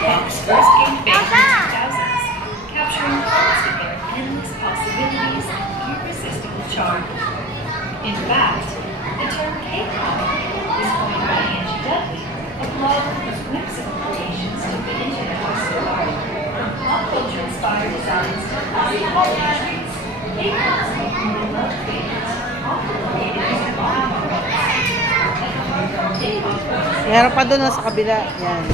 K-pop's first gained fame in the 2000s, capturing hearts with their endless possibilities and irresistible charm. In fact, the term K-pop was coined by Angie Dudley, a blogger whose whimsical creations took the internet by storm. From pop culture-inspired designs to classic holiday treats, K-pop is making beloved favorites, often created as body models. Meron pa doon sa kabila. Yan.